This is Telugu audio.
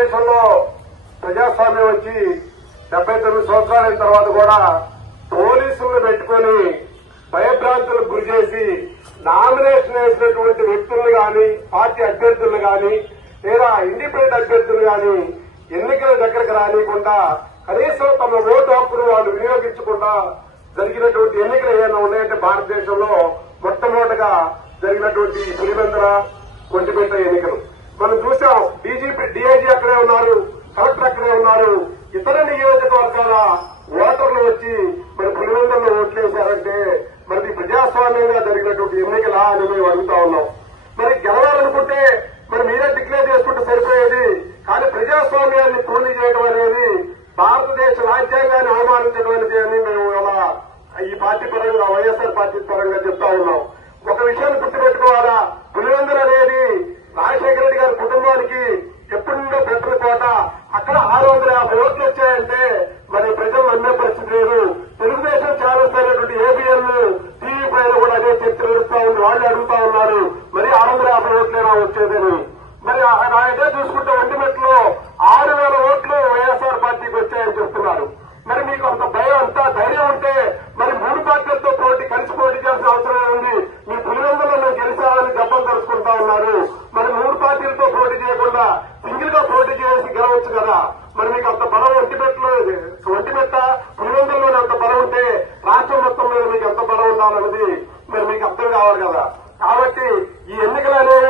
భారతదేశంలో ప్రజాస్వామ్యం వచ్చి 79 సంవత్సరాలైన తర్వాత కూడా పోలీసులను పెట్టుకుని భయభ్రాంతులకు గురి చేసి నామినేషన్ వేసినటువంటి వ్యక్తులను గాని, పార్టీ అభ్యర్థులను గాని, లేదా ఇండిపెండెంట్ అభ్యర్థులు గాని ఎన్నికల దగ్గరకు రానియకుండా కనీసం తమ ఓటు హక్కును వాళ్ళు వినియోగించకుండా జరిగినటువంటి ఎన్నికలు ఏమైనా ఉన్నాయంటే భారతదేశంలో మొట్టమొదటిగా జరిగినటువంటి పులివెందుల, కొంటిపేట ఎన్నికలు మనం చూసాం. డీఐజీ అక్కడే ఉన్నారు, కలెక్టర్ అక్కడే ఉన్నారు. ఇతర నియోజకవర్గాల ఓటర్లు వచ్చి మరి పులివెందులలో ఓట్లేశారంటే మరి ప్రజాస్వామ్యంగా జరిగినటువంటి ఎన్నికలా అని మేము అడుగుతా ఉన్నాం. మరి గెలవాలనుకుంటే మరి మీరే డిక్లేర్ చేసుకుంటే సరిపోయేది. కానీ ప్రజాస్వామ్యాన్ని పూర్తి చేయడం అనేది భారతదేశ రాజ్యాంగాన్ని అవమానించడం అనేది అని మేము ఇలా ఈ పార్టీ పరంగా, వైఎస్ఆర్ పార్టీ పరంగా చెప్తా ఉన్నాం. ఒక విషయాన్ని గుర్తుపెట్టుకోవాలా, పులివెందులు అనేది రాజశేఖర రెడ్డి గారి కుటుంబానికి ఎప్పుడుండో పెట్టిన కోట. అక్కడ 650 ఓట్లు వచ్చాయంటే మరి ప్రజలు నమ్మే పరిస్థితి లేదు. తెలుగుదేశం ఛానల్స్ అయినటువంటి ఏబిఎన్ టీవీ పైన కూడా అదే చర్చ నడుస్తా ఉంది. వాళ్ళు అడుగుతా ఉన్నారు మరి 650 ఓట్లేనా వచ్చేదని. మరి అదే చూసుకుంటే ఒంటిమెట్లో 6000 ఓట్లు వైఎస్ఆర్ పార్టీకి వచ్చాయని చెప్తున్నారు. మరి మీకు అంత భయం, అంత ధైర్యం ఉంటే మరి 3 పార్టీలతో కలిసి పోటీ చేయాల్సిన అవసరం ఉంది. మీ పులివెందులో మేము గెలిచామని దెబ్బలు కలుసుకుంటా ఉన్నారు. మరి 3 పార్టీలతో పోటీ చేయకుండా సింగిల్ గా పోటీ చేసి గెలవచ్చు కదా. మరి మీకు అంత బలం ఒంటిమెట్ట పులివెందుల్లోనే అంత బలం ఉంటే రాష్ట్రం మొత్తం మీద మీకు ఎంత బలం ఉండాలన్నది మరి మీకు అర్థం కావాలి కదా. కాబట్టి ఈ ఎన్నికలు అనేవి